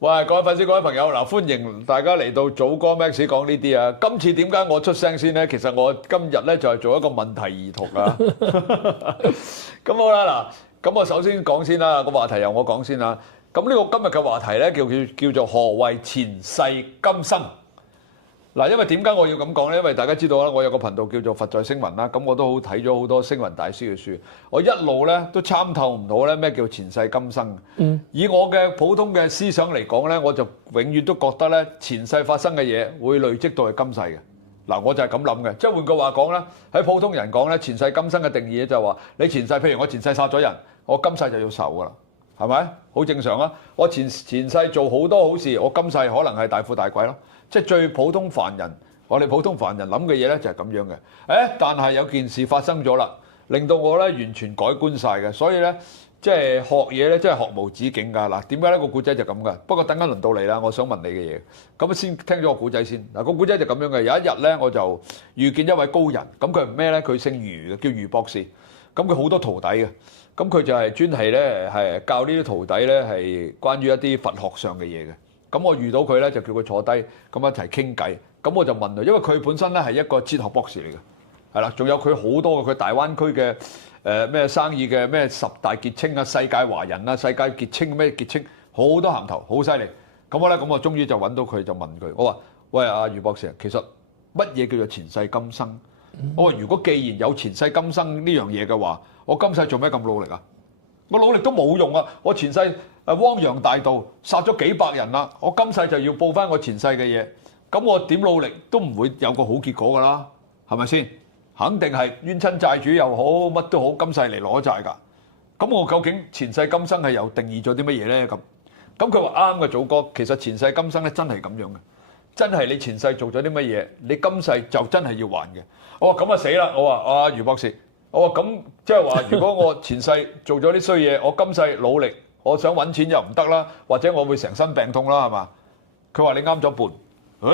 喂，各位粉絲、各位朋友，嗱，歡迎大家嚟到祖哥 Max 講呢啲啊！今次點解我出聲先咧？其實我今日咧就係做一個問題兒童啊！咁好啦，嗱，咁我首先講先啦，個話題由我講先啦。咁呢個今日嘅話題咧叫做何謂前世今生？嗱，因為點解我要咁講咧？因為大家知道啦，我有個頻道叫做佛在星雲啦，咁我都好睇咗好多星雲大師嘅書，我一路咧都參透唔到咧咩叫前世今生。以我嘅普通嘅思想嚟講咧，我就永遠都覺得咧前世發生嘅嘢會累積到係今世嘅。嗱，我就係咁諗嘅，即係換句話講咧，喺普通人講咧，前世今生嘅定義就係話你前世，譬如我前世殺咗人，我今世就要受噶啦。係咪？好正常啊！我前世做好多好事，我今世可能係大富大貴咯。即係最普通凡人，我哋普通凡人諗嘅嘢咧就係咁樣嘅。但係有件事發生咗啦，令到我咧完全改觀晒嘅。所以咧，即係學嘢咧，真係學無止境㗎。嗱，點解呢個古仔就咁㗎？不過等緊輪到你啦，我想問你嘅嘢。咁先聽咗個古仔先。嗱，個古仔就咁樣嘅。有一日咧，我就遇見一位高人。咁佢係咩咧？佢姓余嘅，叫余博士。咁佢好多徒弟嘅。咁佢就係專係咧，係教呢啲徒弟咧，係關於一啲佛學上嘅嘢嘅。咁我遇到佢咧，就叫佢坐低，咁一齊傾偈。咁我就問佢，因為佢本身咧係一個哲學博士嚟嘅，係啦，仲有佢好多嘅佢大灣區嘅咩生意嘅咩10大傑青啊、世界華人啊、世界傑青咩傑青，好多銜頭，好犀利。咁我終於就揾到佢，就問佢，我話：喂，阿余博士，其實乜嘢叫做前世今生？我話如果既然有前世今生呢樣嘢嘅話，我今世做咩咁努力啊？我努力都冇用啊！我前世汪洋大盜殺咗幾百人啦，我今世就要報翻我前世嘅嘢，咁我點努力都唔會有個好結果㗎啦，係咪先？肯定係冤親債主又好，乜都好，今世嚟攞債㗎。咁我究竟前世今生係又定義咗啲乜嘢咧？咁佢話啱嘅，祖哥，其實前世今生咧真係咁樣嘅，真係你前世做咗啲乜嘢，你今世就真係要還嘅。我話咁啊死啦！我話阿余博士。我話咁即係話，如果我前世做咗啲衰嘢，我今世努力，我想揾錢又唔得啦，或者我會成身病痛啦，係嘛？佢話你啱咗半，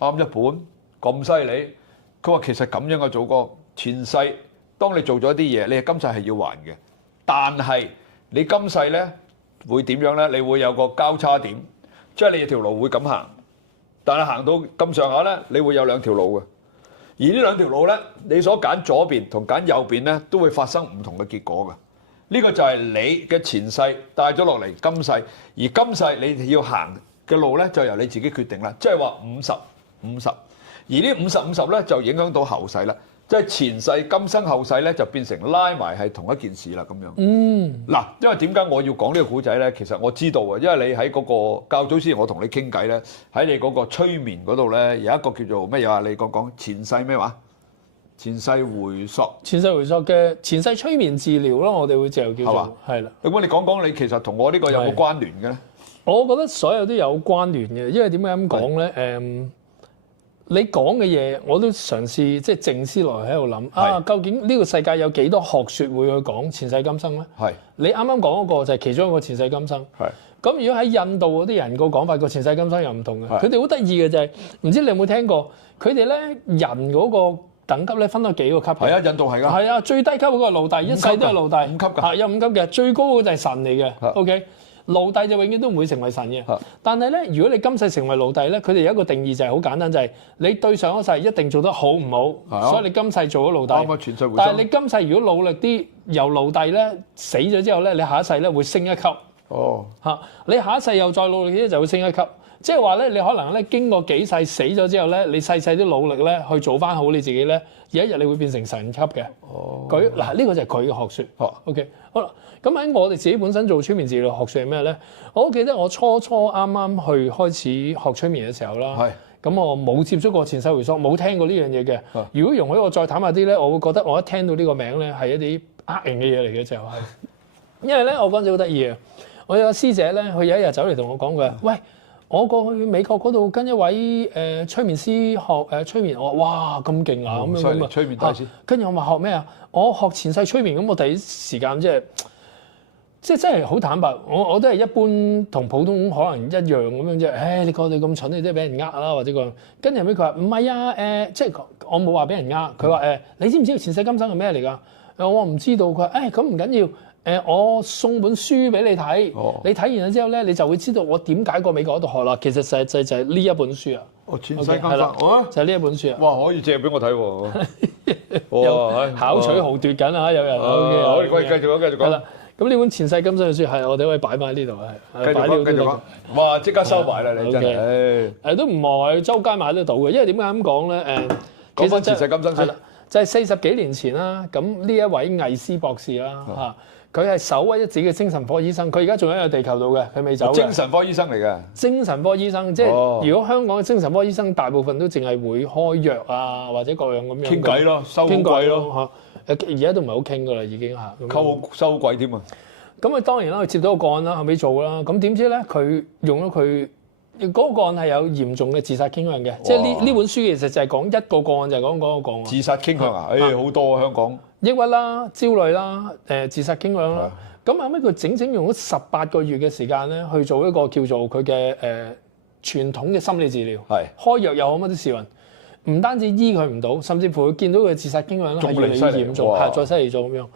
啱一半咁犀利。佢話其實咁樣嘅祖哥，前世當你做咗啲嘢，你係今世係要還嘅，但係你今世咧會點樣咧？你會有個交叉點，即係你條路會咁行，但係行到咁上下咧，你會有兩條路嘅。而呢兩條路咧，你所揀左邊同揀右邊咧，都會發生唔同嘅結果嘅。呢個就係你嘅前世帶咗落嚟今世，而今世你要行嘅路咧，就由你自己決定啦。即係話50-50，而呢50-50咧就影響到後世啦。即係前世今生後世咧，就變成拉埋係同一件事啦咁樣。嗱，因為點解我要講呢個古仔咧？其實我知道啊，因為你喺嗰個較早之前我同你傾偈咧，喺你嗰個催眠嗰度咧，有一個叫做乜嘢啊？你講前世咩話？前世回溯。前世回溯嘅前世催眠治療咯，我哋會就叫做係啦。咁你講你其實同我呢個有冇關聯嘅咧？我覺得所有都有關聯嘅，因為點解咁講咧？你講嘅嘢，我都嘗試即係靜思來喺度諗究竟呢個世界有幾多學説會去講前世今生咧？係你啱啱講嗰個就係其中一個前世今生。係咁，如果喺印度嗰啲人個講法，個前世今生又唔同嘅。佢哋好得意嘅就係，唔知你有冇聽過？佢哋咧人嗰個等級咧分咗幾個級嘅。係啊，印度係㗎。係啊，最低級嗰個係奴隸，一世都係奴隸。5級㗎。有5級嘅，最高嗰個就係神嚟嘅。OK。奴隸就永遠都唔會成為神嘅，但係咧，如果你今世成為奴隸咧，佢哋有一個定義就係好簡單，就係你對上一世一定做得好唔好，所以你今世做咗奴隸。但係你今世如果努力啲，由奴隸咧死咗之後咧，你下一世咧會升一級。你下一世又再努力啲就會升一級，即係話咧，你可能咧經過幾世死咗之後咧，你世世都努力咧去做翻好你自己咧，有一日你會變成神級嘅。嗱呢個就係佢嘅學説。OK， 好啦。咁喺我哋自己本身做催眠治療學説係咩咧？我好記得我初啱啱去開始學催眠嘅時候啦，咁我冇接觸過前世回溯，冇聽過呢樣嘢嘅。如果容許我再坦白啲咧，我會覺得我一聽到呢個名咧係一啲呃人嘅嘢嚟嘅就係，因為咧我嗰陣時好得意啊！我有個師姐咧，佢有一日走嚟同我講佢話：喂，我過去美國嗰度跟一位催眠師學催眠，我話哇咁勁啊咁樣咁啊！催眠大師。跟住我話學咩啊？我學前世催眠，咁我第一時間即係真係好坦白，我都係一般同普通可能一樣咁樣啫。你講你咁蠢，你都係俾人呃啦，或者個跟住後尾佢話唔係啊，即係我冇話俾人呃。佢話你知唔知道前世今生係咩嚟㗎？我唔知道。佢話咁唔緊要，我送本書俾你睇，你睇完咗之後咧，你就會知道我點解過美國嗰度學啦。其實就係呢一本書啊。前世今生，就係呢一本書啊。哇，可以借俾我睇喎。哇，巧取豪奪緊啊！有人。好，繼續講。係啦，咁呢本前世今生嘅書係我哋可以擺埋喺呢度啊。繼續講。哇！即刻收埋啦，你真係。都唔係周街買得到嘅，因為點解咁講咧？講翻前世今生先。就係40幾年前啦。咁呢一位魏斯博士啦嚇。佢係首屈一指嘅精神科醫生，佢而家仲喺個地球度嘅，佢未走嘅。精神科醫生嚟嘅。精神科醫生，即係如果香港嘅精神科醫生，大部分都淨係會開藥啊，或者各樣咁樣。傾偈咯，收好貴咯嚇。而家都唔係好傾噶啦，已經嚇。收好貴添啊！咁啊，當然啦，佢接到個案啦，後尾做啦。咁點知咧，佢用咗佢嗰個案係有嚴重嘅自殺傾向嘅，即係呢本書其實就係講一個個案，就係講嗰個個案。自殺傾向啊？好多啊，香港。抑鬱啦、焦慮啦、自殺傾向啦，咁後尾佢整整用咗18個月嘅時間咧，去做一個叫做佢嘅傳統嘅心理治療，開藥又好乜都試勻，唔單止醫佢唔到，甚至乎佢見到佢自殺傾向咧係越嚟越嚴重，係再犀利咗咁樣。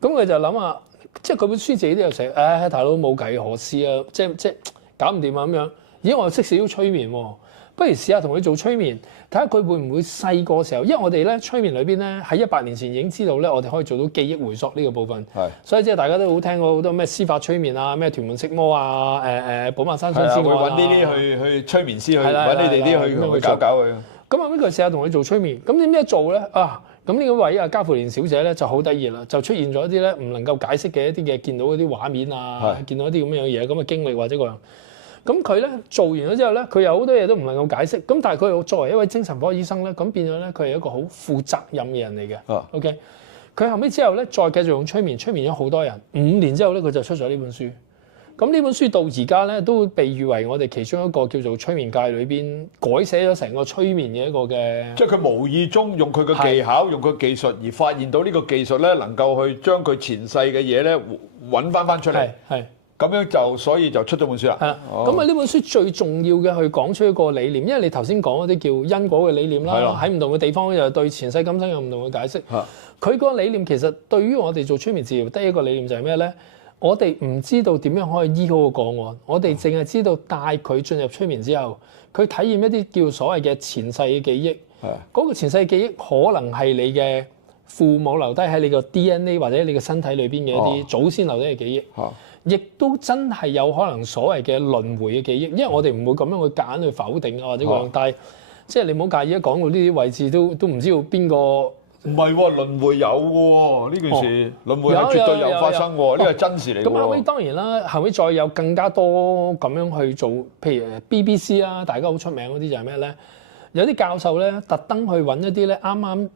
咁佢就諗下，即係佢本書自己都有寫，大佬冇計可施啊，即係搞唔掂啊咁樣。咦，我又識少少催眠喎。不如試下同佢做催眠，睇下佢會唔會細個時候，因為我哋咧催眠裏邊咧喺100年前已經知道咧，我哋可以做到記憶回溯呢個部分。所以即係大家都好聽過好多咩司法催眠啊，咩屯門色魔啊，寶馬山相思案啊，會揾呢啲去催眠師去揾你哋啲去搞佢。咁後尾佢試下同佢做催眠，咁點解做咧？咁呢個位啊，嘉芙蓮小姐咧就好得意啦，就出現咗一啲咧唔能夠解釋嘅一啲嘅見到嗰啲畫面啊，見到一啲咁樣嘢咁嘅經歷或者個樣。咁佢咧做完咗之後咧，佢有好多嘢都唔能夠解釋。咁但係佢作為一位精神科醫生咧，咁變咗咧佢係一個好負責任嘅人嚟嘅。OK，佢後尾之後咧再繼續用催眠咗好多人。5年之後咧，佢就出咗呢本書。咁呢本書到而家咧都被譽為我哋其中一個叫做催眠界裏邊改寫咗成個催眠嘅一個嘅。即係佢無意中用佢嘅技巧，用佢技術而發現到呢個技術咧能夠去將佢前世嘅嘢咧揾翻出嚟。係。咁樣所以就出咗本書啦。係啦。咁啊呢本書最重要嘅去講出一個理念，因為你頭先講嗰啲叫因果嘅理念啦，喺唔同嘅地方又對前世今生有唔同嘅解釋。佢個理念其實對於我哋做催眠治療得一個理念就係咩咧？我哋唔知道點樣可以醫好個個案，我哋淨係知道帶佢進入催眠之後，佢體驗一啲叫所謂嘅前世嘅記憶。嗰個前世嘅記憶可能係你嘅父母留低喺你個 DNA 或者你嘅身體裏邊嘅一啲祖先留低嘅記憶。亦都真係有可能所謂嘅輪迴嘅記憶，因為我哋唔會咁樣去夾硬去否定啊或者講，但係即係你唔好介意啊，講到呢啲位置都唔知道邊個。唔係喎，輪迴有喎呢件事，輪迴係絕對有發生喎，呢個係真事嚟喎。咁後尾當然啦，後尾再有更加多咁樣去做，譬如 BBC 啦，大家好出名嗰啲就係咩咧？有啲教授咧特登去揾一啲咧啱啱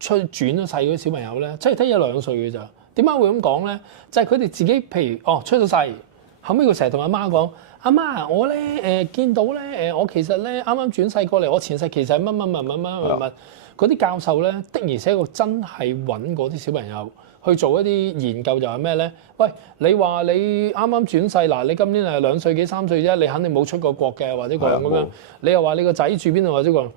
轉咗世嗰啲小朋友咧，即係得1-2歲嘅咋。點解會咁講咧？就係佢哋自己，譬如出咗世，後尾佢成日同阿媽講：阿媽，我咧見到咧我其實咧啱啱轉世過嚟，我前世其實係乜。嗰啲教授咧的而且確真係揾嗰啲小朋友去做一啲研究，就係咩咧？喂，你話你啱啱轉世嗱，你今年係2歲幾3歲啫，你肯定冇出過國嘅，或者個樣咁樣。你又話你個仔住邊度或者個樣？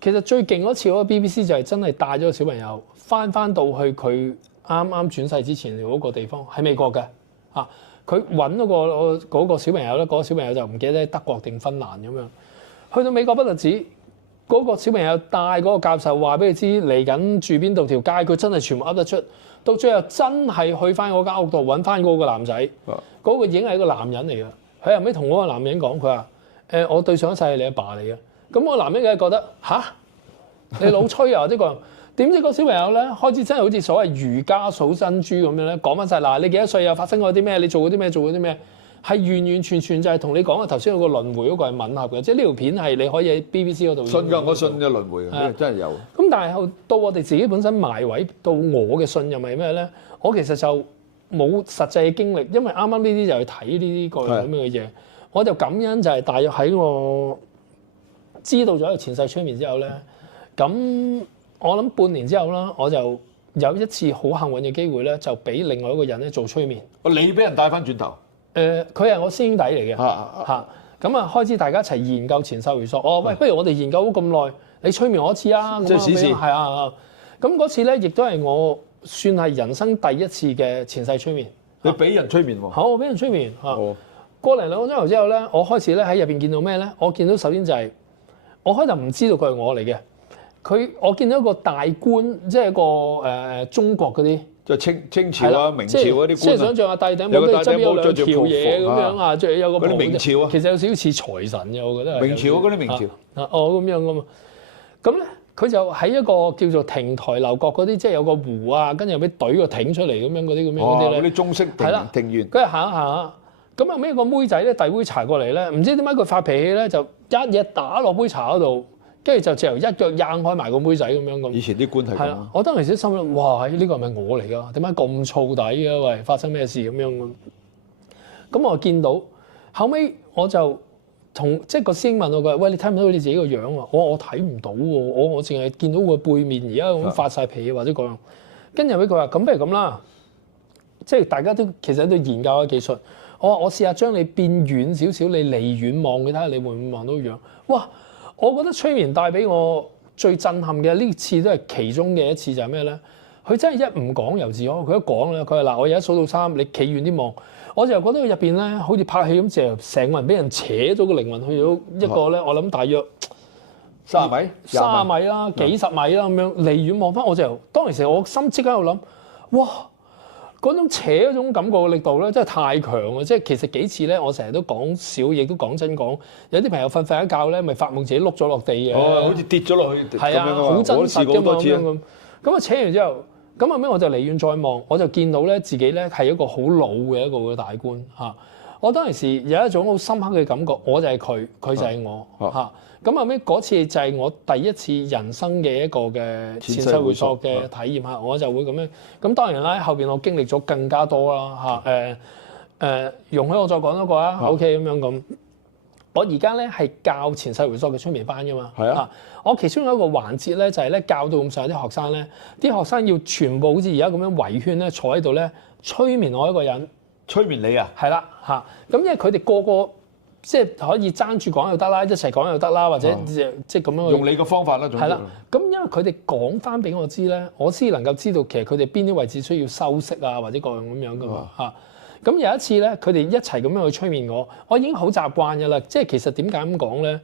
其實最勁嗰次嗰個 BBC 就係真係帶咗個小朋友翻到去佢啱啱轉世之前嗰個地方喺美國嘅，佢揾嗰個小朋友咧，嗰個小朋友就唔記得德國定芬蘭咁樣，去到美國不特止，嗰個小朋友帶嗰個教授話俾佢知嚟緊住邊度條街，佢真係全部噏得出，到最後真係去翻嗰間屋度揾翻嗰個男仔，嗰個已經係一個男人嚟嘅，佢後尾同嗰個男人講，佢話我對上一世係你阿爸嚟嘅，咁個男人梗係覺得吓，你老吹啊或者個。點知個小朋友咧開始真係好似所謂儒家數珍珠咁樣咧，講翻晒嗱，你幾多歲啊？發生過啲咩？你做過啲咩？做過啲咩？係完完全全就係同你講嘅頭先嗰個輪迴嗰個係吻合嘅，即係呢條片係你可以喺 BBC 嗰度信㗎，我信嘅輪迴嘅，真係有。咁但係到我哋自己本身埋位，到我嘅信任係咩咧？我其實就冇實際嘅經歷，因為啱啱呢啲就係睇呢啲個咁樣嘅嘢，我就感恩就係大約喺我知道咗個前世催眠之後咧，咁。我諗半年之後啦，我就有一次好幸運嘅機會咧，就俾另外一個人咧做催眠。你俾人帶翻轉頭？佢係我師兄弟嚟嘅。咁啊，開始大家一齊研究前世回溯。喂，不如我哋研究咗咁耐，你催眠我一次啊！即係試試。係啊。咁嗰次咧，亦都係我算係人生第一次嘅前世催眠。你俾人催眠喎？好，我俾人催眠嚇。哦，過嚟2個鐘頭之後咧，我開始咧喺入邊見到咩咧？我見到首先就係、我開頭唔知道佢係我嚟嘅。我見到一個大官，即係一個中國嗰啲。即係清朝啊、明朝嗰啲即係官啊，想象下戴頂有個帽，側邊有兩條戴頂帽嘢咁樣啊，即係有個嗰啲帽明朝啊其實有少少似財神嘅，我覺得係。明朝嗰啲明朝哦咁樣噶嘛。咁咧，佢就喺一個叫做亭台樓閣嗰啲，即係有個湖啊，跟住有啲隊個艇出嚟咁樣嗰啲嗰啲中式係啦庭園。跟住行下行下，咁後尾個妹仔咧遞杯茶過嚟咧，唔知點解佢發脾氣咧，就一嘢打落杯茶嗰度。跟住就直頭一腳硬開埋個妹仔咁樣咁。以前啲官係咁啊。我當時心諗，哇！呢個係咪我嚟㗎？點解咁燥底嘅？喂，發生咩事咁樣咁？咁我見到後尾我就即係個師兄問我佢話：喂，你睇唔到你自己個樣啊？我睇唔到喎，我淨係見到個背面而家咁發晒脾或者嗰樣。跟住尾佢話：咁不如咁啦，即係大家都其實都研究下技術。我試下將你變遠少少，你離遠望佢睇下，你會唔會望到個樣？哇！我覺得催眠帶俾我最震撼嘅呢次都係其中嘅一次，就係咩咧？佢真係一唔講由自可，佢一講咧，佢話嗱，我而家數到3，你企遠啲望，我就覺得佢入邊咧好似拍戲咁，就成個人俾人扯咗個靈魂去咗一個咧，我諗大約30米、30米啦、幾十米啦咁樣，離遠望翻我就當其時我心即刻喺度諗，哇！嗰種扯嗰種感覺嘅力度咧，真係太強啊！即係其實幾次咧，我成日都講笑，亦都講真講。有啲朋友瞓一覺咧，咪發夢自己碌咗落地嘅。好似跌咗落去。係啊，好真實㗎嘛咁啊，扯完之後，咁後尾我就離遠再望，我就見到咧自己咧係一個好老嘅一個嘅大官嚇。我當時有一種好深刻嘅感覺，我就係佢，佢就係我嚇。咁後尾嗰次就係我第一次人生嘅一個嘅前世回溯嘅體驗嚇，我就會咁樣。咁當然啦，後邊我經歷咗更加多啦嚇。容許我再講多個啊。OK 咁樣咁。我而家咧係教前世回溯嘅催眠班噶嘛。係啊。我其中有一個環節咧就係咧教到咁上下啲學生咧，啲學生要全部好似而家咁樣圍圈咧坐喺度咧催眠我一個人。催眠你啊？係啦嚇。咁因為佢哋個個即係可以爭住講又得啦，一齊講又得啦，或者即係咁樣用你個方法啦，總之。係啦。咁因為佢哋講翻俾我知咧，我先能夠知道其實佢哋邊啲位置需要修飾啊，或者各樣咁樣噶嘛嚇。咁有一次咧，佢哋一齊咁樣去催眠我已經好習慣㗎啦。即係其實點解咁講咧？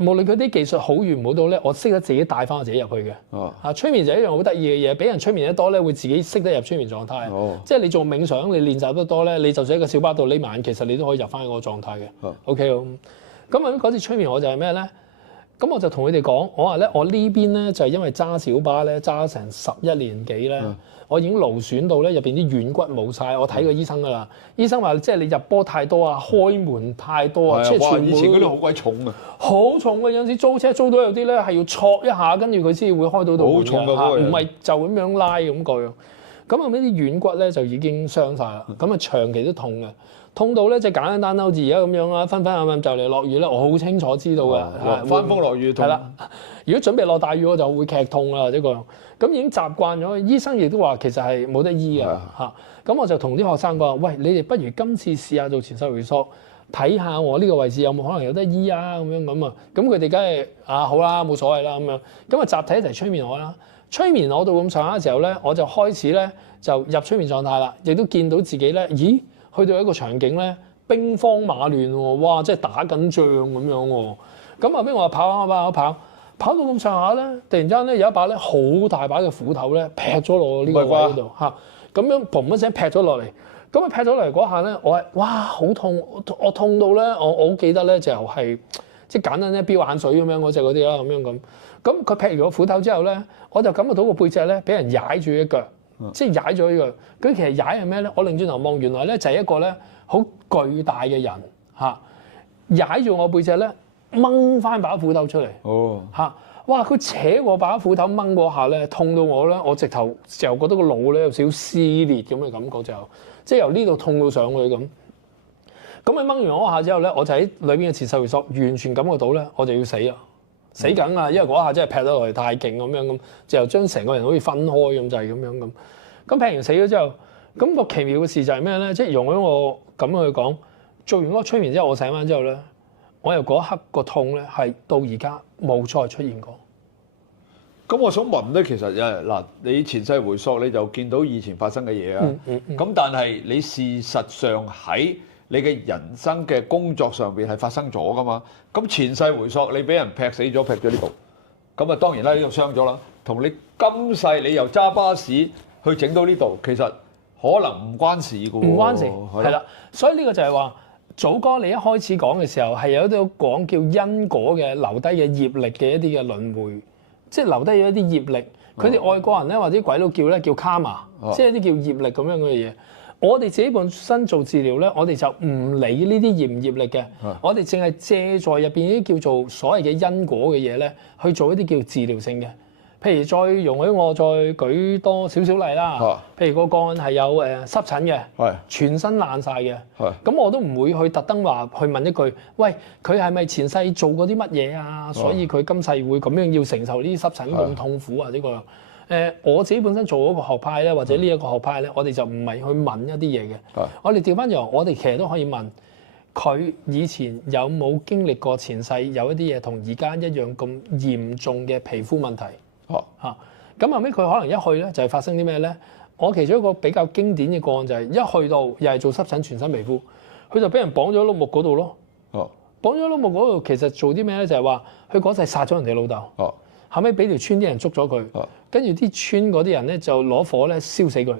無論佢啲技術好與唔好到咧，我識得自己帶翻我自己入去嘅。催眠就係一樣好得意嘅嘢，俾人催眠得多咧，會自己識得入催眠狀態。即係你做冥想，你練習得多咧，你就算喺個小巴度匿埋，其實你都可以入翻嗰個狀態嘅。OK 咁嗰次催眠我就係咩咧？咁我就同佢哋講，我話咧，我呢邊咧就係因為揸小巴咧揸成11年幾咧。我已經勞損到咧，入邊啲軟骨冇晒。我睇過醫生㗎啦，醫生話即係你入波太多啊，開門太多啊，即係全部。以前嗰啲好鬼重啊！好重嘅，有陣時租車租到有啲咧係要挫一下，跟住佢先會開到度。好重㗎，唔係就咁樣拉咁個樣。咁後尾啲軟骨咧就已經傷晒啦，咁啊長期都痛嘅，痛到咧即係簡簡單單好似而家咁樣啦，分啱就嚟落雨咧，我好清楚知道嘅。翻風落雨痛。係啦，如果準備落大雨我就會劇痛啦，或者個樣。咁已經習慣咗，醫生亦都話其實係冇得醫嘅嚇。咁我就同啲學生講話：喂，你哋不如今次試下做前世回溯，睇下我呢個位置有冇可能有得醫啊？咁樣咁啊，咁佢哋梗係好啦，冇所謂啦咁樣。咁啊集體一齊催眠我啦，催眠我到咁上下嘅時候咧，我就開始咧就入催眠狀態啦，亦都見到自己咧，咦，去到一個場景咧，兵荒馬亂喎，哇，即係打緊仗咁樣喎。咁後邊我就跑到咁上下咧，突然之間咧有一把咧好大把嘅斧頭咧劈咗落呢個位嗰度嚇，咁樣砰一聲劈咗落嚟，咁啊劈咗落嚟嗰下咧，我係哇好痛，我痛到咧，我好記得咧就係即係簡單咧飆眼水咁樣嗰隻嗰啲啦咁樣咁，咁佢劈完個斧頭之後咧，我就感覺到個背脊咧俾人踩住一腳，即係踩咗呢個，佢其實踩係咩咧？我擰轉頭望，原來咧就係一個咧好巨大嘅人嚇，踩住我背脊咧。掹翻把斧頭出嚟，哇！佢扯我把斧頭掹嗰下咧，痛到我咧，我直頭就覺得個腦咧有少少撕裂咁嘅感覺，即係由呢度痛到上去咁。咁佢掹完嗰下之後咧，我就喺裏邊嘅前世回溯完全感覺到咧，我就要死啦，死緊啦！因為嗰下真係劈得落嚟太勁咁樣咁，就將成個人好似分開咁滯咁樣咁。咁劈完死咗之後，咁個奇妙嘅事就係咩咧？即係容許我咁樣去講，做完嗰個催眠之後，我醒翻之後咧。我由嗰一刻個痛咧，係到而家冇再出現過。咁我想問咧，其實嗱，你前世回溯你就見到以前發生嘅嘢啊。咁但係你事實上喺你嘅人生嘅工作上邊係發生咗噶嘛？咁前世回溯你俾人劈死咗，劈咗呢度，咁啊當然啦，呢度傷咗啦。同你今世你又揸巴士去整到呢度，其實可能唔關事嘅喎。唔關事，係啦。所以呢個就係話，祖哥你一開始講嘅時候係有一啲講叫因果嘅留低嘅業力嘅一啲嘅輪迴，即係留低咗一啲業力。佢哋外國人咧或者鬼佬叫咧叫 karma，即係一啲叫業力咁樣嘅嘢。我哋自己本身做治療咧，我哋就唔理呢啲業唔業力嘅，我哋淨係借助入邊啲叫做所謂嘅因果嘅嘢咧，去做一啲叫治療性嘅。譬如再容許我再舉多少少例啦，譬如個個案係有濕疹嘅，全身爛晒嘅，咁我都唔會去特登話去問一句，喂，佢係咪前世做過啲乜嘢啊？所以佢今世會咁樣要承受呢啲濕疹咁痛苦啊？呢個我自己本身做嗰個學派咧，或者呢一個學派咧，我哋就唔係去問一啲嘢嘅，我哋調翻轉，我哋其實都可以問佢以前有冇經歷過前世有一啲嘢同而家一樣咁嚴重嘅皮膚問題。咁後尾佢可能一去咧就係發生啲咩咧？我其中一個比較經典嘅個案就係一去到又係做濕疹全身皮膚，佢就俾人綁咗碌木嗰度咯。綁咗碌木嗰度其實做啲咩咧？就係話佢嗰世殺咗人哋老豆。後尾俾條村啲人捉咗佢，跟住啲村嗰啲人咧就攞火咧燒死佢。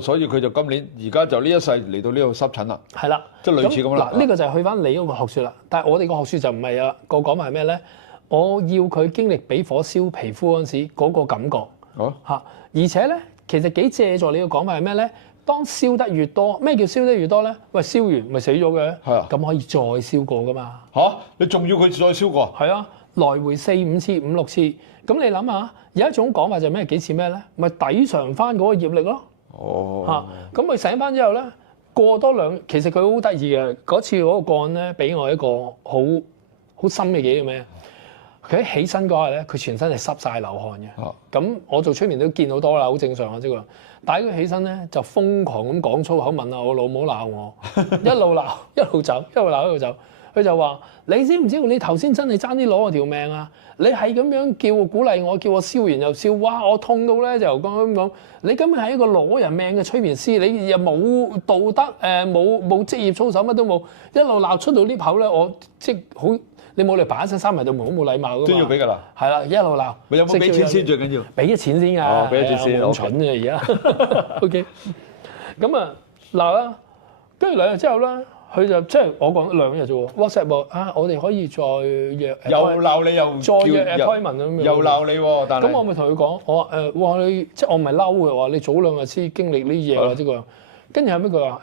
所以佢就今年而家就呢一世嚟到呢度濕疹啦。係啦，即係類似咁啦。嗱，呢個就係去翻你嗰個學説啦。但係我哋個學説就唔係啊。個講法係咩咧？我要佢經歷俾火燒皮膚嗰陣時嗰個感覺而且咧其實幾借助你嘅講法係咩咧？當燒得越多，咩叫燒得越多咧？喂，燒完咪死咗嘅，咁可以再燒過噶嘛？你仲要佢再燒過？係啊，來回4、5次、5、6次。咁你諗下，有一種講法就係咩？幾似咩咧？咪抵償翻嗰個業力咯。咁佢醒翻之後咧，過多其實佢好得意嘅。嗰次嗰個個案咧，俾我一個好深嘅記憶咩？佢一起身嗰下咧，佢全身係濕晒流汗嘅。咁我做催眠都見到多啦，好正常啊，即係。但係佢起身咧就瘋狂咁講粗口，問我老母鬧我，一路鬧一路走，一路鬧一路走。佢就話：你知唔知你頭先真係爭啲攞我條命啊？你係咁樣叫我鼓勵我，叫我燒完又燒，哇！我痛到咧就咁講。你根本係一個攞人命嘅催眠師，你又冇道德冇職業操守，乜都冇，一路鬧出到呢口咧，我即係好。你冇嚟擺一身衫埋度，好冇禮貌噶嘛？都要俾㗎啦。係啦，一路鬧。你有冇俾錢先最緊要？俾咗錢先㗎。俾咗錢先。好蠢嘅而家。OK。咁啊鬧啦，跟住2日之後咧，佢就即係我講2日啫喎。WhatsApp 我哋可以再約。又鬧你又再約 appointment 咁樣。又鬧你喎，但係。咁我咪同佢講，我話哇你即係我唔係嬲嘅話，你早2日先經歷呢啲嘢或者個。跟住後尾佢話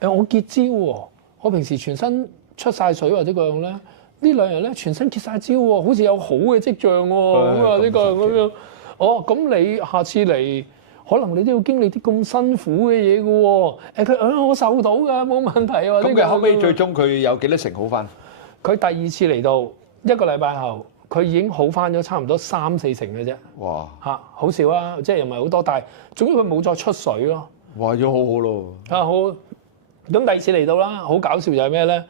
我結焦喎，我平時全身出晒水或者個樣咧。呢2日咧全身結晒焦喎，好似有好嘅跡象喎。咁啊呢個咁樣，咁你下次嚟，可能你都要經歷啲咁辛苦嘅嘢嘅喎。佢我受到㗎，冇問題喎。咁佢後尾最終佢有幾多成好翻？佢第2次嚟到1個禮拜後，佢已經好翻咗差唔多3、4成嘅啫。哇！好少啊，即係又唔係好多，但係總之佢冇再出水咯。哇！咗好好咯。好。咁第2次嚟到啦，好搞笑就係咩咧？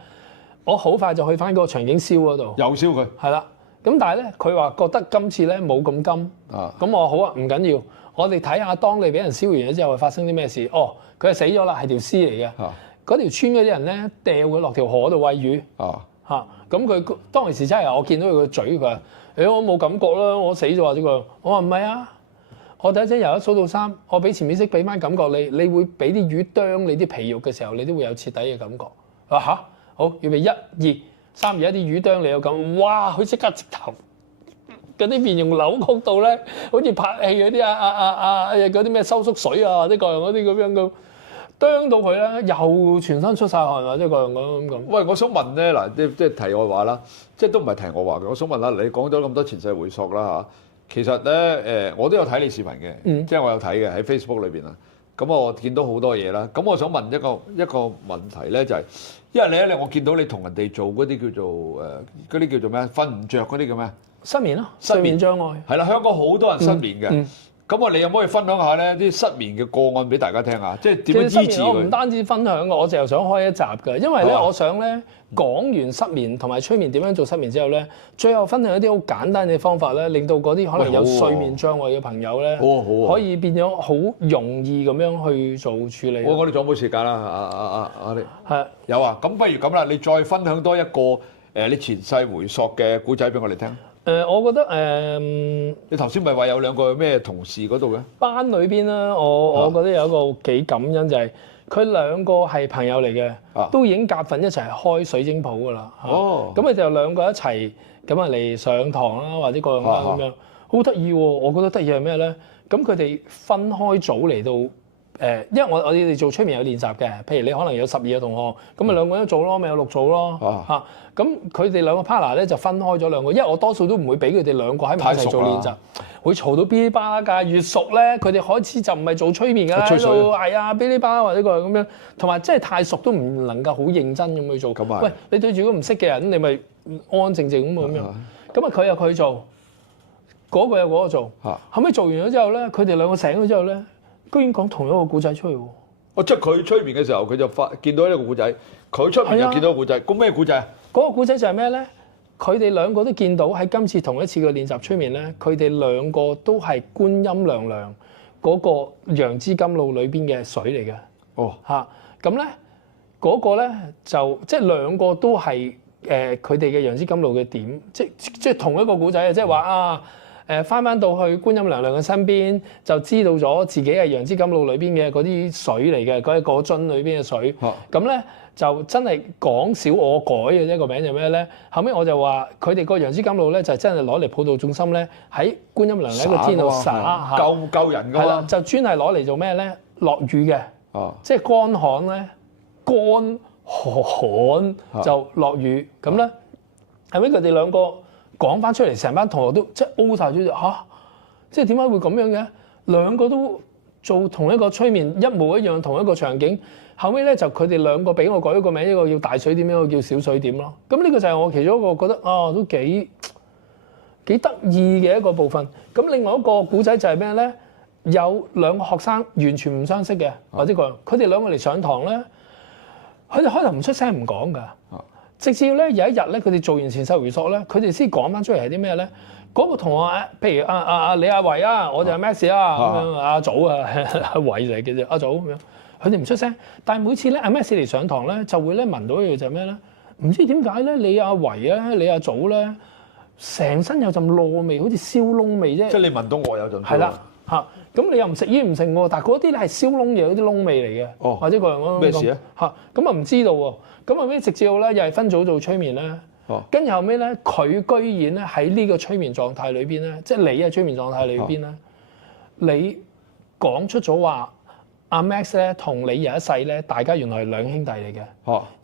我好快就去翻嗰個場景燒嗰度，又燒佢。係啦，咁但係咧，佢話覺得今次咧冇咁金。咁我話好啊，唔緊要，我哋睇下當你俾人燒完咗之後，會發生啲咩事。佢係死咗啦，係條屍嚟嘅。嗰條村嗰啲人咧掉佢落條河度餵魚。咁佢當其時真係我見到佢個嘴，佢話：我冇感覺啦，我死咗或者佢。我話唔係啊，我第一隻由1數到3，我俾潛意識俾翻感覺你，你會俾啲魚啄你啲皮肉嘅時候，你都會有徹底嘅感覺。我話嚇。好，預備1、2、3，而家啲魚啄你又咁，哇！佢即刻直頭嗰啲面容扭曲到咧，好似拍戲嗰啲嗰啲咩收縮水啊，或者各樣嗰啲咁樣咁，啄到佢咧又全身出晒汗或者各樣咁。喂，我想問咧嗱，即係題外話啦，即係都唔係題外話嘅。我想問下你講咗咁多前世回溯啦嚇，其實咧我都有睇你視頻嘅，即係我有睇嘅喺 Facebook 裏邊啊。咁我見到好多嘢啦。咁我想問一個問題咧，就係因為我見到你同人哋做嗰啲叫做嗰啲叫做咩？瞓唔着嗰啲叫咩？失眠咯，睡眠障礙。係啦，香港好多人失眠嘅。咁啊，你有冇可以分享下咧啲失眠嘅個案俾大家聽下？即係其點樣實失眠我唔支持佢？單止分享嘅，我就想開一集嘅，因為咧，好啊我想咧講完失眠同埋催眠點樣做失眠之後咧，最後分享一啲好簡單嘅方法咧，令到嗰啲可能有睡眠障礙嘅朋友咧，好啊好啊可以變咗好容易咁樣去做處理。我哋仲有冇時間啦？你係啊有啊？咁不如咁啦，你再分享多一個你前世回溯嘅古仔俾我哋聽。我覺得你頭先咪話有兩個咩同事嗰度嘅？班裏邊啦，我覺得有一個幾感恩就係佢兩個係朋友嚟嘅，都已經夾份一齊開水晶鋪噶啦。哦咁佢就兩個一齊咁啊嚟上堂啦，或者各樣啦咁樣，好得意喎！我覺得得意係咩咧？咁佢哋分開組嚟到。因為我哋做催眠有練習嘅，譬如你可能有12個同學，咁咪兩個人一組咯，咪有6組咯嚇。咁佢哋兩個 partner 咧就分開咗兩個，因為我多數都唔會俾佢哋兩個喺埋一齊做練習，會嘈到噼哩啪啦㗎。越熟咧，佢哋開始就唔係做催眠㗎啦，喺度係啊噼哩啪啦或者個咁樣，同埋真係太熟都唔能夠好認真咁去做。喂，你對住個唔識嘅人，你咪安安靜靜咁咁樣。咁啊佢有佢做，嗰個有嗰個做。後尾做完咗之後咧，佢哋兩個醒咗之後咧，居然講同一個故仔出去喎！哦，即係佢催眠嘅時候，佢就見到呢個故仔；佢出面又見到個故仔。咁咩故仔啊？嗰個故仔就係咩咧？佢哋兩個都見到喺今次同一次嘅練習催眠咧，佢哋兩個都係觀音娘娘嗰個楊枝甘露裏邊嘅水嚟嘅。哦，咁咧嗰個咧就即係兩個都係佢哋嘅楊枝甘露嘅點，即係同一個故仔啊！即係話啊。翻到去觀音娘娘嘅身邊，就知道咗自己係楊枝甘露裏邊嘅嗰啲水嚟嘅，嗰一個樽裏邊嘅水。咁咧就真係講少我改嘅啫，個名就咩咧？後尾我就話佢哋個楊枝甘露咧就真係攞嚟普度眾生咧，喺觀音娘娘喺個天度灑救人㗎。係啦，就專係攞嚟做咩咧？落雨嘅，即係乾旱咧，乾旱就落雨。咁咧後尾佢哋兩個。講翻出嚟，成班同學都即係 O 曬咗嚇，即係點解會咁樣嘅？兩個都做同一個催眠，一模一樣，同一個場景。後尾咧就佢哋兩個俾我改咗個名，一個叫大水點，一個叫小水點咯。咁呢個就係我其中一個覺得都幾得意嘅一個部分。咁另外一個古仔就係咩咧？有兩個學生完全唔相識嘅，或者佢哋兩個嚟上堂咧，佢哋開頭唔出聲唔講㗎。直至咧有一日咧，佢哋做完前世回溯咧，佢哋先講翻出嚟係啲咩咧？嗰個同學譬如李亞維啊，我就係 Max 啊，咁樣阿祖啊，阿維嚟嘅啫，阿祖咁樣，佢哋唔出聲。但係每次咧阿 Max 嚟上堂咧，就會咧聞到一樣就係咩咧？唔知點解咧，李亞維啊，李亞祖咧，成身有陣燶味，好似燒燶味啫。即係你聞到我有陣。係啦，咁你又唔食煙唔食喎，但係嗰啲咧係燒燶嘢嗰啲燶味嚟嘅，或者個樣嗰咩事咧？咁啊唔知道喎。咁後尾直至到咧又係分組做催眠咧，跟住後尾咧佢居然咧喺呢個催眠狀態裏邊咧，即係你喺催眠狀態裏邊咧，你講出咗話阿 Max 咧同你有一世咧，大家原來係兩兄弟嚟嘅，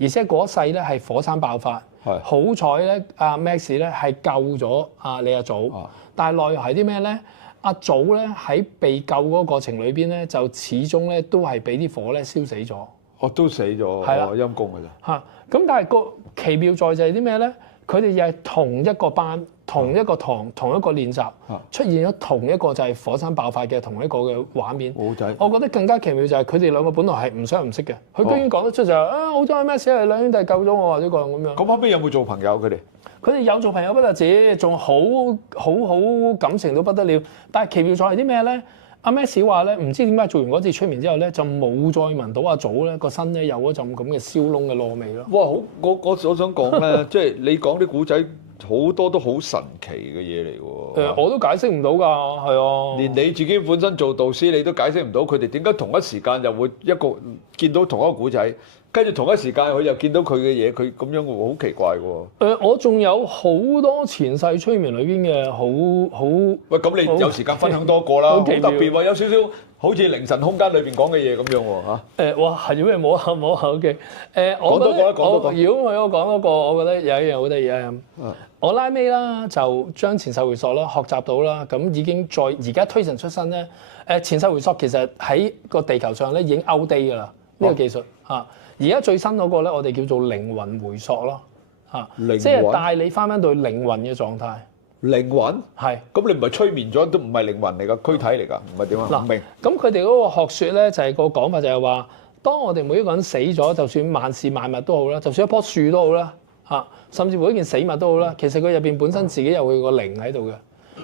而且嗰世咧係火山爆發，好彩咧阿 Max 咧係救咗你阿祖，但係內容係啲咩咧？阿祖咧喺被救嗰個過程裏邊咧，就始終咧都係俾啲火咧燒死咗。都死咗，陰公㗎咋。咁但係個奇妙在就係啲咩咧？佢哋又係同一個班、同一個堂、同一個練習，出現咗同一個就係火山爆發嘅同一個嘅畫面。我覺得更加奇妙就係佢哋兩個本來係唔相唔識嘅，佢居然講得出就係好彩咩事係兩兄弟救咗我或者個咁樣。咁後尾有冇做朋友佢哋？佢哋有做朋友不特止，仲好感情到不得了。但係奇妙在係啲咩咧？阿 Max 話咧，唔知點解做完嗰次催眠之後咧，就冇再聞到阿祖咧個身咧有嗰陣咁嘅燒燶嘅燶味咯。哇！我想講咧，即係你講啲古仔好多都好神奇嘅嘢嚟喎。我都解釋唔到㗎，係啊。連你自己本身做導師，你都解釋唔到佢哋點解同一時間又會見到同一個古仔，跟住同一時間佢又見到佢嘅嘢，佢咁樣喎，好奇怪喎。我仲有好多前世催眠裏邊嘅好。喂，咁你有時間分享多個啦，好特別喎，有少少好似凌晨空間裏邊講嘅嘢咁樣喎哇，係咩冇啊 OK。講多個啦，講多個。如果我講多個，我覺得有一樣好得意啊。我拉尾啦，就將前世回溯啦，學習到啦，咁已經而家推陳出新咧。前世回溯其實喺個地球上咧已經 outdate 㗎啦，呢個技術嚇。而家最新嗰個咧，我哋叫做靈魂回溯咯，即係帶你翻到靈魂嘅狀態。靈魂係。咁你唔係催眠咗，都唔係靈魂嚟㗎，軀體嚟㗎，唔係點啊？唔明。咁佢哋嗰個學説咧，就係個講法就係話，當我哋每一個人死咗，就算萬事萬物都好啦，就算一棵樹都好啦，嚇，甚至乎一件死物都好啦，其實佢入邊本身自己有佢個靈喺度嘅。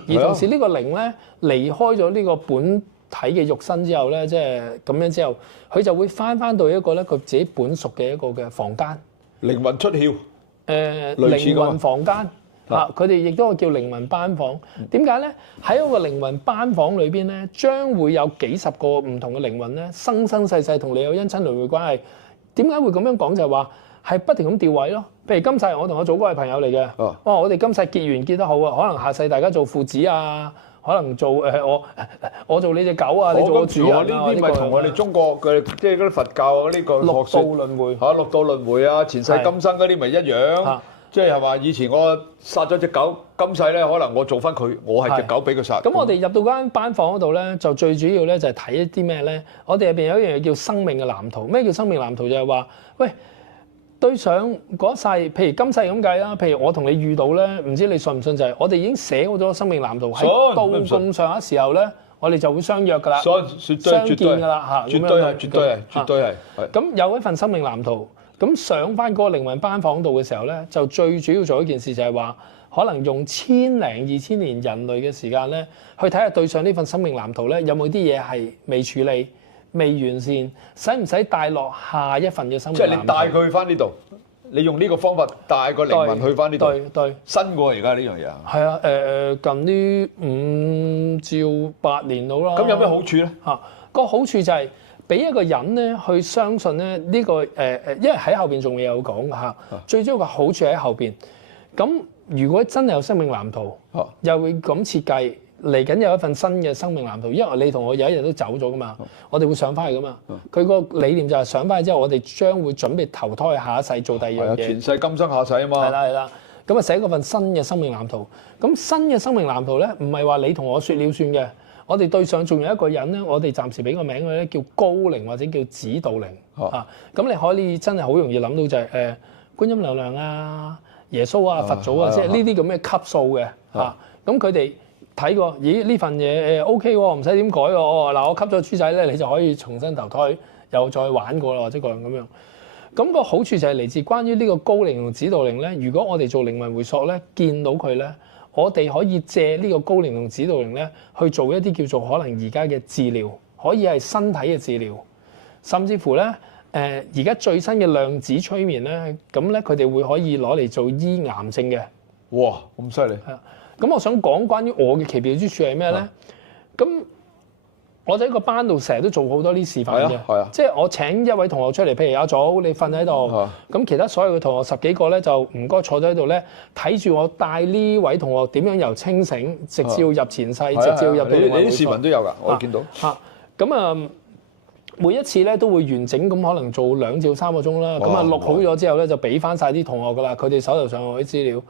而同時呢個靈咧離開咗呢個本體嘅肉身之後咧，即係咁樣之後，佢就會翻到一個咧佢自己本屬嘅一個嘅房間。靈魂出竅。類似㗎靈魂房間嚇，佢哋亦都叫靈魂班房。點解咧？喺嗰個靈魂班房裏邊咧，將會有幾十個唔同嘅靈魂咧，生生世世同你有姻親輪迴關係。點解會咁樣講？就係話係不停咁調位咯。譬如今世我同我祖哥係朋友嚟嘅，我哋今世結緣結得好啊，可能下世大家做父子啊，可能做我做你隻狗啊，你做我主人啊。呢啲咪同我哋中國嘅即係嗰啲佛教呢個六道學説輪迴嚇，六道輪迴啊，前世今生嗰啲咪一樣。即係話以前我殺咗隻狗，今世咧可能我做翻佢，我係隻狗俾佢殺。咁我哋入到間班房嗰度咧，就最主要咧就係睇一啲咩咧？我哋入邊有一樣嘢叫生命嘅藍圖。咩叫生命藍圖？就係話，喂，對上嗰世，譬如今世咁計啦，譬如我同你遇到咧，唔知你信唔信就係我哋已經寫好咗生命藍圖，喺到咁上下時候咧，我哋就會相約㗎啦，相見㗎啦嚇，絕對係，絕對係，絕對係。咁有一份生命藍圖。咁上翻嗰個靈魂班房度嘅時候咧，就最主要做一件事就係話，可能用1000-2000年人類嘅時間咧，去睇下對上呢份生命藍圖咧，有冇啲嘢係未處理、未完善，使唔使帶落下一份嘅生命藍圖？即係你帶佢去翻呢度，你用呢個方法帶個靈魂去翻呢度。對，新過而家呢樣嘢。係啊，近呢5至8年到啦。咁有咩好處咧？個好處就係。俾一個人咧去相信咧呢個因為喺後邊仲未有講嚇，最主要嘅好處喺後邊。咁如果真係有生命藍圖，又會咁設計嚟緊有一份新嘅生命藍圖，因為你同我有一日都走咗噶嘛，我哋會上翻去噶嘛。佢個理念就係上翻去之後，我哋將會準備投胎去下一世做第二樣嘢。前世今生下世啊嘛。係啦。咁啊寫嗰份新嘅生命藍圖。咁新嘅生命藍圖咧，唔係話你同我説了算嘅。我哋對上仲有一個人咧，我哋暫時俾個名佢咧，叫高靈或者叫指導靈啊。咁你可以真係好容易諗到就係觀音娘娘啊、耶穌啊、佛祖啊，即係呢啲咁嘅級數嘅嚇。咁佢哋睇過，咦呢份嘢OK 喎，唔使點改喎。嗱我吸咗豬仔咧，你就可以重新投胎，又再玩過啦，或者個樣咁樣。咁個好處就係嚟自關於呢個高靈同指導靈咧。如果我哋做靈魂回溯咧，見到佢咧。我哋可以借呢個高靈同指導靈咧，去做一啲叫做可能而家嘅治療，可以係身體嘅治療，甚至乎咧而家最新嘅量子催眠咧，咁咧佢哋會可以攞嚟做醫癌症嘅。哇！咁犀利。係啊。咁我想講關於我嘅奇妙之處係咩咧？咁我喺個班度成日都做好多啲示範嘅。係啊。即係我請一位同學出嚟，譬如阿祖，你瞓喺度，咁其他所有嘅同學10幾個咧就唔該坐咗喺度咧，睇住我帶呢位同學點樣由清醒，直至入前世，直至入到靈魂回溯。你啲視頻都有㗎，我見到。咁每一次咧都會完整咁可能做2至3個鐘啦。咁錄好咗之後咧，就俾翻晒啲同學㗎啦，佢哋手頭上嗰啲資料。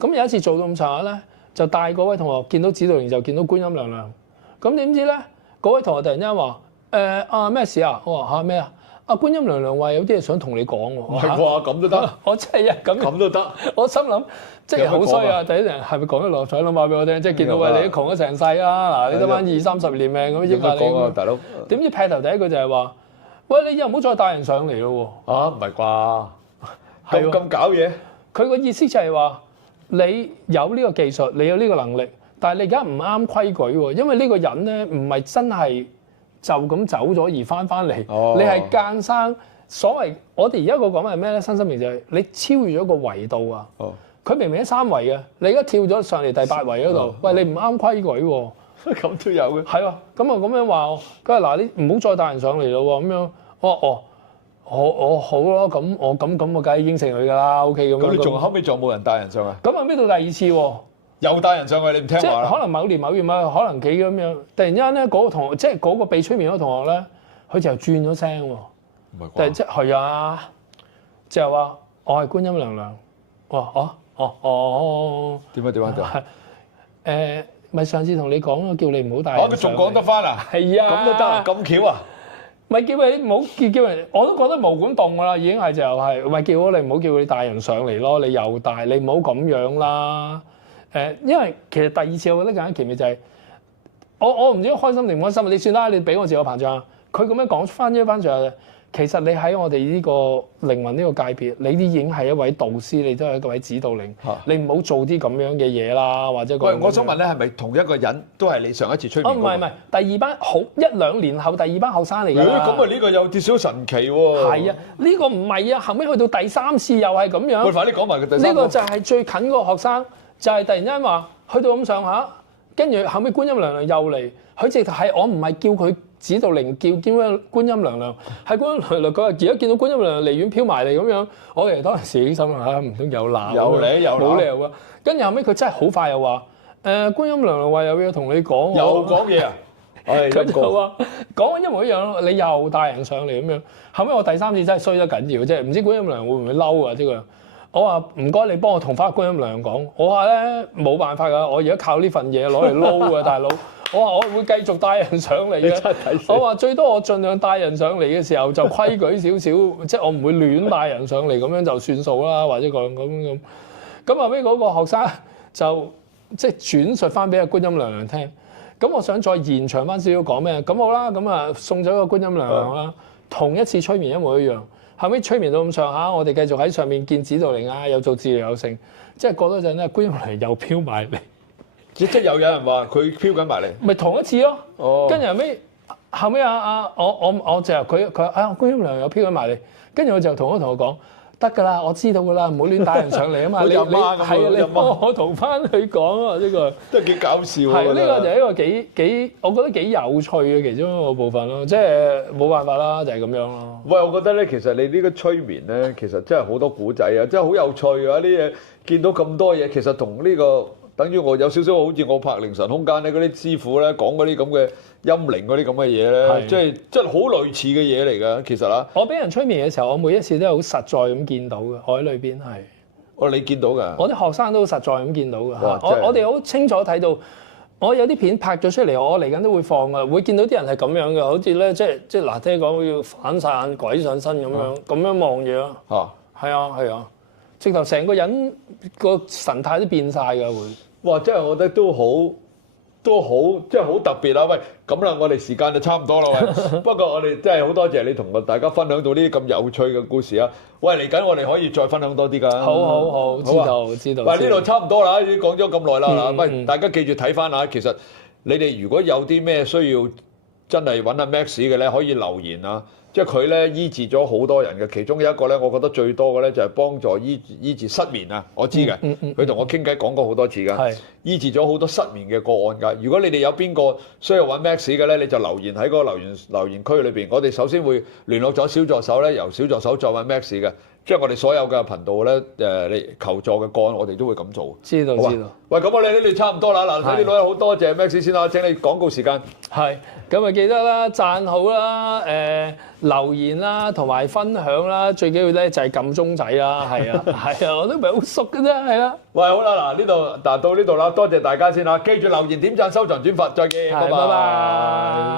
咁有一次做到咁上下咧，就帶嗰位同學見到指導靈就見到觀音娘娘。咁點知咧？嗰位同學突然間話：咩事啊？我話咩啊？觀音娘娘話有啲嘢想同你講喎。唔係啩？咁都得？我真係咁都得。我心諗即係好衰啊！第一人係咪講咗落彩諗話俾我聽？即係見到喂你都窮咗成世啦，嗱你得翻20-30年命咁益下你。大佬。點知劈頭第一句就係話：喂你又唔好再帶人上嚟咯喎！唔係啩？咁搞嘢？佢個意思就係話你有呢個技術，你有呢個能力。但係你而家唔啱規矩喎，因為呢個人咧唔係真係就咁走咗而翻嚟，你係間生。所謂我哋而家個講係咩咧？新生命就係你超越咗個維度啊！佢明明喺3維嘅，你而家跳咗上嚟第8維嗰度，喂你唔啱規矩喎。咁都有嘅。係啊，咁啊咁樣話我，佢話嗱你唔好再帶人上嚟咯喎，咁樣我好咯，咁我梗係應承佢㗎啦 ，OK 咁樣。咁你後尾仲冇人帶人上去？咁後尾到第2次喎。又帶人上去，你唔聽話啦？即係可能某年某月啊，可能幾咁樣，突然之間咧嗰個同學，即係嗰個被催眠嗰個同學咧，佢就轉咗聲喎。唔係啩？即係啊，就係話我係觀音娘娘。我話點啊？咪上次同你講咯，叫你唔好帶人上嚟。佢仲講得翻啊？係啊，咁都得，咁巧啊？咪叫你唔好叫人，我都覺得毛管戙㗎啦，已經係就係咪叫你唔好叫你帶人上嚟咯？你又帶，你唔好咁樣啦。因為其實第二次我覺得更加奇妙就係、我唔知開心定唔開心，你算啦，你俾我自我膨脹。佢咁樣講翻一番就係，其實你喺我哋呢個靈魂呢個界別，你已經係一位導師，你都係一位指導靈。你唔好做啲咁樣嘅嘢啦，或者喂，我想問咧，係咪同一個人都係你上一次催眠？唔係，第二班好1-2年後，第二班後生嚟㗎。咁啊呢個有啲少神奇喎。係啊，呢個唔係啊，後尾去到第三次又係咁樣。喂，快啲講埋佢第三個。呢個就係最近個學生，就係突然間話去到咁上下，跟住後尾觀音娘娘又嚟，佢直頭係我唔係叫佢指導靈，叫觀音娘娘，係觀音娘娘佢話而家見到觀音娘娘離遠飄埋嚟咁樣，我哋當時起心嚇唔通有鬧？有理有鬧，冇理由㗎。跟住後尾佢真係好快又話觀音娘娘話有嘢同你講，又講嘢啊！佢就話講一模一樣咯，你又帶人上嚟咁樣。後尾我第三次真係衰得緊要，即係唔知觀音娘娘會唔會嬲啊？即係我話唔該你幫我同翻觀音娘娘講，我話咧冇辦法㗎，我而家靠呢份嘢攞嚟撈啊，大佬。我話我會繼續帶人上嚟嘅。我話最多我盡量帶人上嚟嘅時候就規矩少少，即係我唔會亂帶人上嚟咁樣就算數啦，或者咁。咁後尾嗰個學生就即係轉述翻俾阿觀音娘娘聽。咁我想再延長翻少少講咩？咁好啦，咁啊送咗個觀音娘娘啦，同一次催眠一模一樣。後尾催眠到咁上下，我哋繼續喺上面見指導靈啊，又做治療又成。即係過多陣咧，觀音娘娘又飄埋嚟。即係有人話佢飄緊埋嚟，咪同一次咯。哦。跟住後尾我就佢觀音娘娘又飄緊埋嚟，跟住我就同我同學講。得㗎啦，我知道㗎啦，唔好亂帶人上嚟啊嘛！你係啊，你幫我同翻佢講啊，呢個都係幾搞笑。係呢個就係一個幾，我覺得幾有趣嘅其中一個部分咯，即係冇辦法啦，就係咁樣咯。喂，我覺得咧，其實你呢個催眠咧，其實真係好多古仔啊，真係好有趣啊！啲嘢見到咁多嘢，其實同呢個等於我有少少好似我拍《靈神空間》咧嗰啲師傅咧講嗰啲咁嘅陰靈嗰啲咁嘅嘢咧，即係好類似嘅嘢嚟㗎。其實啊，我俾人催眠嘅時候，我每一次都係好實在咁見到嘅，我喺裏邊係。哦，你見到㗎？我啲學生都好實在咁見到㗎。我哋好清楚睇到，我有啲片拍咗出嚟，我嚟緊都會放㗎，會見到啲人係咁樣嘅，好似咧即係嗱，聽講要反晒眼、鬼上身咁樣，咁樣望嘢咯。係啊，直頭成個人個神態都變晒㗎會。哇！真係我覺得都好，即係好特別啦！喂，咁啦，我哋時間就差唔多啦喂。不過我哋真係好多謝你同大家分享到呢啲咁有趣嘅故事啊！喂，嚟緊我哋可以再分享多啲㗎。好，知道。喂，呢度差唔多啦，已經講咗咁耐啦。喂，大家記住睇翻下，其實你哋如果有啲咩需要真係揾阿 Max 嘅咧，可以留言啊。即係佢咧醫治咗好多人嘅，其中有一個咧，我覺得最多嘅咧就係幫助醫治失眠啊！我知嘅，佢同我傾偈講過好多次㗎，醫治咗好多失眠嘅個案㗎。如果你哋有邊個需要揾 Max 嘅咧，你就留言喺嗰個留言區裏邊。我哋首先會聯絡咗小助手咧，由小助手再揾 Max 嘅。即係我哋所有嘅頻道咧，你求助嘅個案，我哋都會咁做。知道。喂，咁我哋呢度差唔多啦。嗱，喺呢度咧好多謝 Max 先啦，請你廣告時間。係，咁啊記得啦，讚好啦，留言啦，同埋分享啦，最緊要咧就係撳鐘仔啦，係啊，我都唔係好熟嘅啫，係啦。喂，好啦，嗱呢度到呢度啦，多謝大家先啦，記住留言、點讚、收藏、轉發，再見，拜拜。